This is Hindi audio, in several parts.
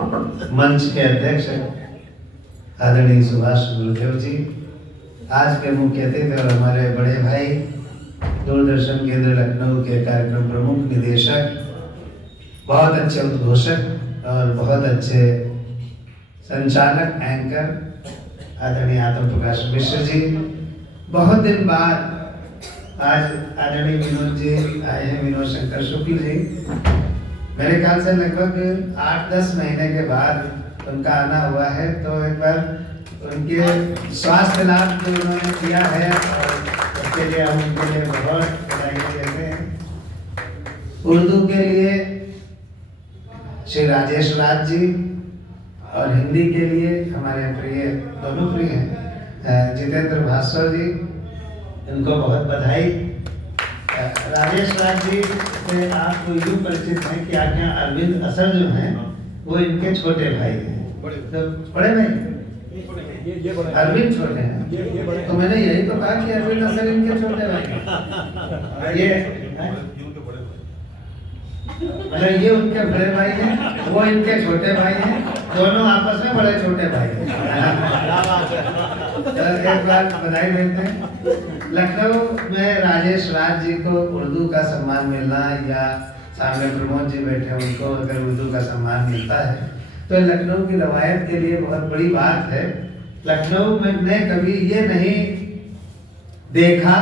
मंच के अध्यक्ष आदरणीय सुभाष गुरुदेव जी, आज के मुख्य अतिथि और हमारे बड़े भाई दूरदर्शन केंद्र लखनऊ के कार्यक्रम प्रमुख निदेशक, बहुत अच्छे उद्घोषक और बहुत अच्छे संचालक एंकर आदरणीय आत्म प्रकाश मिश्र जी, बहुत दिन बाद आज आदरणीय विनोद जी आए हैं, विनोद शंकर शुक्ल जी। मेरे ख्याल से लगभग 8-10 महीने के बाद उनका आना हुआ है, तो एक बार उनके स्वास्थ्य लाभ जो उन्होंने किया है और उसके लिए हम उनके लिए बहुत बधाई देते हैं। उर्दू के लिए श्री राजेश राज जी और हिंदी के लिए हमारे प्रिय, दोनों प्रिय हैं, जितेंद्र भास्कर जी, इनको बहुत बधाई। राजेश राज जी से आपको यूँ परिचित हैं कि आज्ञा अरविंद असर जो हैं वो इनके छोटे भाई हैं। तो बड़े भाई अरविंद छोटे हैं, तो मैंने यही तो कहा कि अरविंद असर इनके छोटे भाई हैं। मतलब ये उनके बड़े भाई हैं, वो इनके छोटे भाई हैं, दोनों आपस में बड़े छोटे भाई हैं। एक बार बधाई देते हैं। लखनऊ में राजेश राज जी को उर्दू का सम्मान मिलना, या सामने प्रमोद जी बैठे उनको अगर उर्दू का सम्मान मिलता है तो लखनऊ की रवायत के लिए बहुत बड़ी बात है। लखनऊ में ने कभी ये नहीं देखा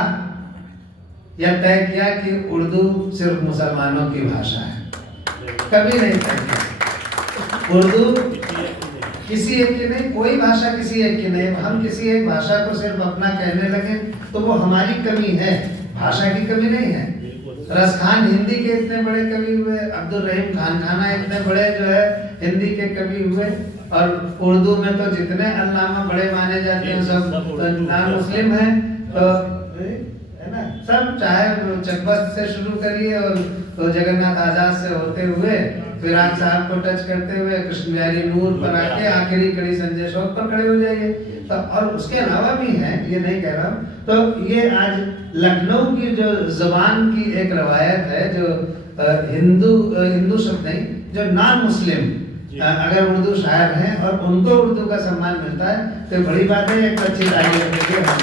या तय किया कि उर्दू सिर्फ मुसलमानों की भाषा है, कभी नहीं तय किया। उर्दू किसी एक की नहीं, कोई भाषा किसी एक की नहीं। हम किसी एक भाषा को सिर्फ अपना कहने लगे तो वो हमारी कमी है, भाषा की कमी नहीं है। रसखान हिंदी के इतने बड़े कवि हुए, अब्दुल रहीम खान खाना इतने बड़े जो है हिंदी के कवि हुए, और उर्दू में तो जितने अल्लामा बड़े माने जाते हैं सब नाम मुस्लिम हैं, तो है ना, सब चाहे चकबस्त से शुरू करिए और तो जगन्नाथ आजाद से होते हुए फिराक साहब को टच करते हुए कृष्ण बिहारी नूर पर आके आखिरी कड़ी संजय शौक पर खड़े हो जाइए। तो और उसके अलावा भी हैं, ये नहीं कह रहा हूँ। तो ये आज लखनऊ की जो ज़बान की एक रवायत है, जो हिंदू शब्द नहीं, जो नॉन मुस्लिम अगर उर्दू शायर हैं और उनको उर्दू का सम्मान मिलता है तो बड़ी बात है। एक अच्छी तारीफ करके हम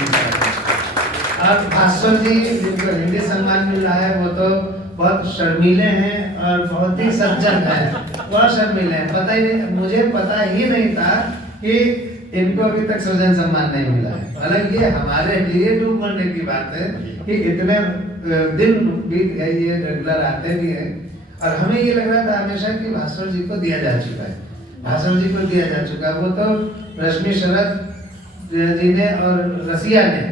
और भास्कर जी जिनको हिंदी सम्मान मिल रहा है, वो तो बहुत शर्मीले हैं और बहुत ही सज्जन हैं, बहुत शर्मीले हैं। पता ही नहीं, मुझे पता ही नहीं था कि इनको अभी तक सृजन सम्मान नहीं मिला है। हालांकि ये हमारे लिए डूब मरने की बात है कि इतने दिन बीत गए, ये रेगुलर आते भी हैं, और हमें ये लग रहा था हमेशा कि भास्कर जी को दिया जा चुका है, भास्कर जी को दिया जा चुका। वो तो रश्मि शरद जी ने और रसिया ने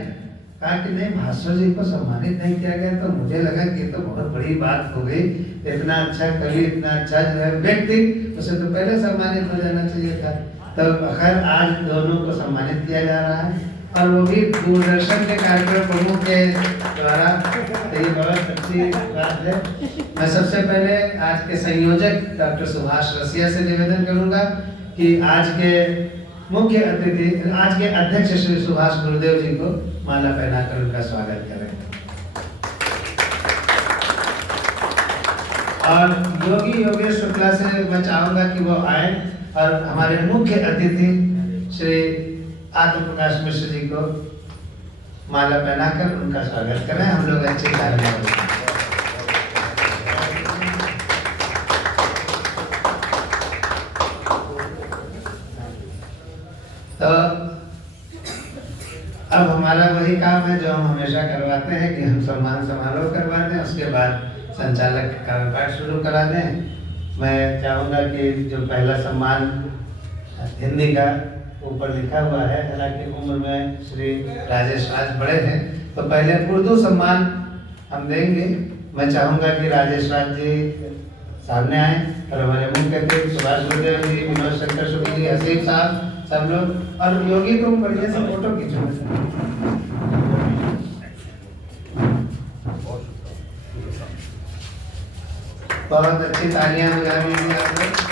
कहा कि नहीं, भास्कर जी को सम्मानित नहीं किया गया, तो मुझे लगा कि ये तो बहुत बड़ी बात हो गई। इतना अच्छा कवि, इतना अच्छा जो है व्यक्ति, उसे तो पहले सम्मानित हो जाना चाहिए था। तो खैर आज दोनों को सम्मानित किया जा रहा है, और वो भी दूरदर्शन के कार्यक्रम प्रमुख के द्वारा, तो ये बहुत अच्छी बात है। मैं सबसे पहले आज के संयोजक डॉक्टर सुभाष रसिया से निवेदन करूंगा कि आज के मुख्य अतिथि, आज के अध्यक्ष श्री सुभाष गुरुदेव जी को माला पहनाकर उनका स्वागत करें। और योगी योगेश शुक्ला से मैं चाहूंगा कि वो आए और हमारे मुख्य अतिथि श्री आत्म प्रकाश मिश्र जी को माला पहनाकर उनका स्वागत करें। हम लोग अच्छे कार्य करें। तो अब हमारा वही काम है जो हम हमेशा करवाते हैं कि हम सम्मान समारोह करवा दें, उसके बाद संचालक कार्यपाठ शुरू करा दें। मैं चाहूँगा कि जो पहला सम्मान हिंदी का ऊपर लिखा हुआ है, हालांकि उम्र में श्री राजेश राज बड़े हैं, तो पहले उर्दू सम्मान हम देंगे। मैं चाहूँगा कि राजेश राज जी सामने आए और हमारे मुख्य अतिथि सुभाष गुरुदेव जी, विनोद शंकर शुक्ल जी, हसीब साहब, सब लोग, और योगी तुम बढ़िया से फोटो खींचो। बहुत अच्छी तालियां बजा दीजिए आप लोग।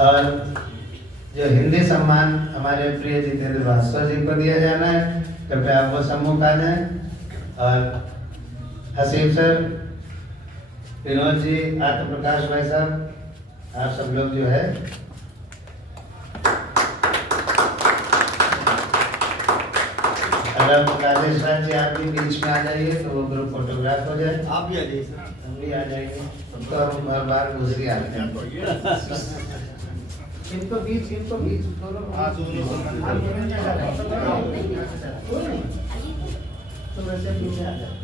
और जो हिंदी सम्मान हमारे प्रिय जितेंद्र भास्कर जी को दिया जाना है, कृपया आप वो सम्मुख आ जाए। और हसीब सर, विनोद जी, आत्म प्रकाश भाई साहब, आप सब लोग जो है अगर राजेश राज जी आप भी बीच में आ जाइए तो वो ग्रुप फोटोग्राफ हो जाए। आप भी आ जाइए सर। हम भी आ जाएंगे, तो हम हर बार दूसरी आते हैं। इनको बीच दोनों तो वैसे पीछे आ जाए।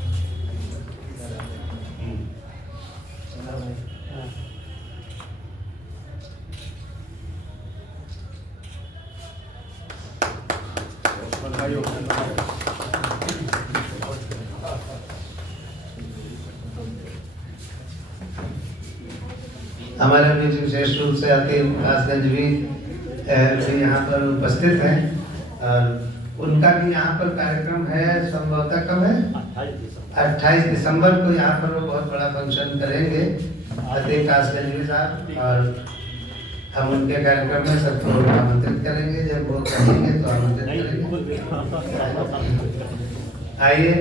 हमारे बीच विशेष रूप से अतीब कासगंज भी यहाँ पर उपस्थित हैं और उनका भी यहाँ पर कार्यक्रम है। संभवतः कब है? 28 दिसंबर को यहाँ पर वो बहुत बड़ा फंक्शन करेंगे अतीब कासगंज साहब, और हम उनके कार्यक्रम में सबको आमंत्रित करेंगे। जब वो कहेंगे तो आमंत्रित करेंगे। आइए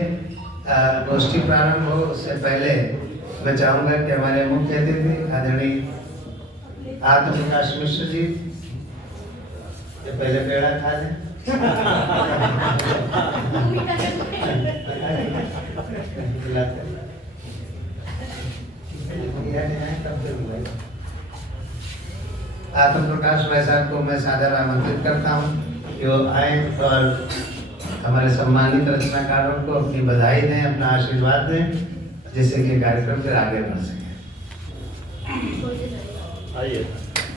गोष्ठी प्रारंभ हो उससे पहले मैं चाहूँगा कि हमारे मुख्य अतिथि आदरणीय आत्म प्रकाश मिश्र जी ये पहले पेड़ा खा लें। आत्म प्रकाश भाई साहब को मैं सादर आमंत्रित करता हूँ कि वो आए और हमारे सम्मानित रचनाकारों को अपनी बधाई दें, अपना आशीर्वाद दें, जिससे कि कार्यक्रम फिर आगे बढ़ सके। आइए।